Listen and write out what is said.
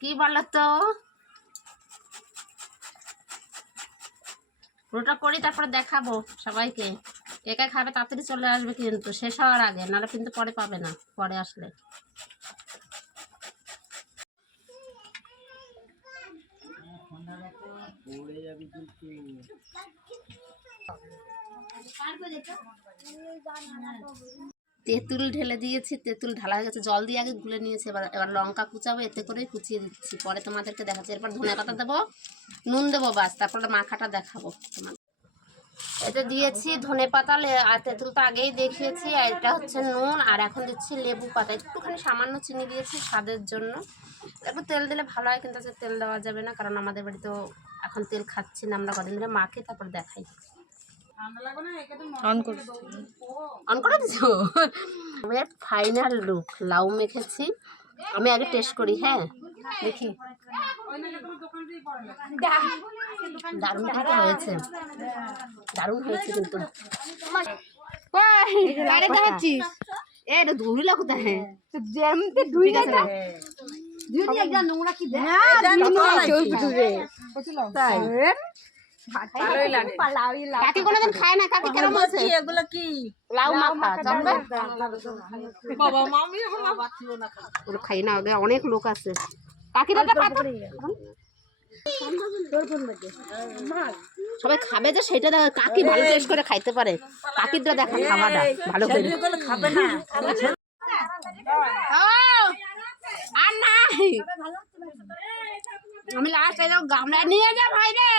কি বলো তো, পুরোটা করি তারপরে দেখাবো সবাইকে। একা খাবে তাড়াতাড়ি চলে আসবে, কিন্তু শেষ হওয়ার আগে, নাহলে কিন্তু পরে পাবে না, পরে আসলে। তেঁতুল ঢেলে দিয়েছি, তেঁতুল ঢালা হয়ে গেছে, জল দিয়ে আগে গুলে নিয়েছি। এবার লঙ্কা কুচাবো, এতে করেই কুচিয়ে দিচ্ছি, পরে তোমাদেরকে দেখাচ্ছি। এরপর ধনে পাতা দেবো, নুন দেবো, বাস, তারপরে মাখাটা দেখাবো তোমাদের। এতে দিয়েছি ধনে পাতা আর তেঁতুল তো আগেই দেখিয়েছি, আর এটা হচ্ছে নুন, আর এখন দিচ্ছি লেবু পাতা, একটুখানি সামান্য চিনি দিয়েছি স্বাদের জন্য। একটু তেল দিলে ভালো হয়, কিন্তু আজকে তেল দেওয়া যাবে না, কারণ আমাদের বাড়ি তো এখন তেল খাচ্ছি না আমরা, কদিন ধরে মাখে তারপর দেখাই। অন করে দিছো? আমার ফাইনাল লুক, লাউ মেখেছি। আমি আগে টেস্ট করি, হ্যাঁ দেখি। দারুণ কিন্তু হয়েছে, দারুণ হয়েছে কিন্তু। ধুইলা কোথায়? কাকি কোনোদিন খায় না, কাকি কেমন বলছে? এগুলো কি লাউ মাখা জানবে? খাই না, অনেক লোক আছে। কাকিরা সবাই খাবে যে সেটা দেখা, কাকি ভালো টেস্ট করে খাইতে পারে, কাকিরটা দেখা খাওয়াটা ভালো করে খাবে না। আর নাই, আমি লাস্ট গামলা নিয়ে যা ভাই রে।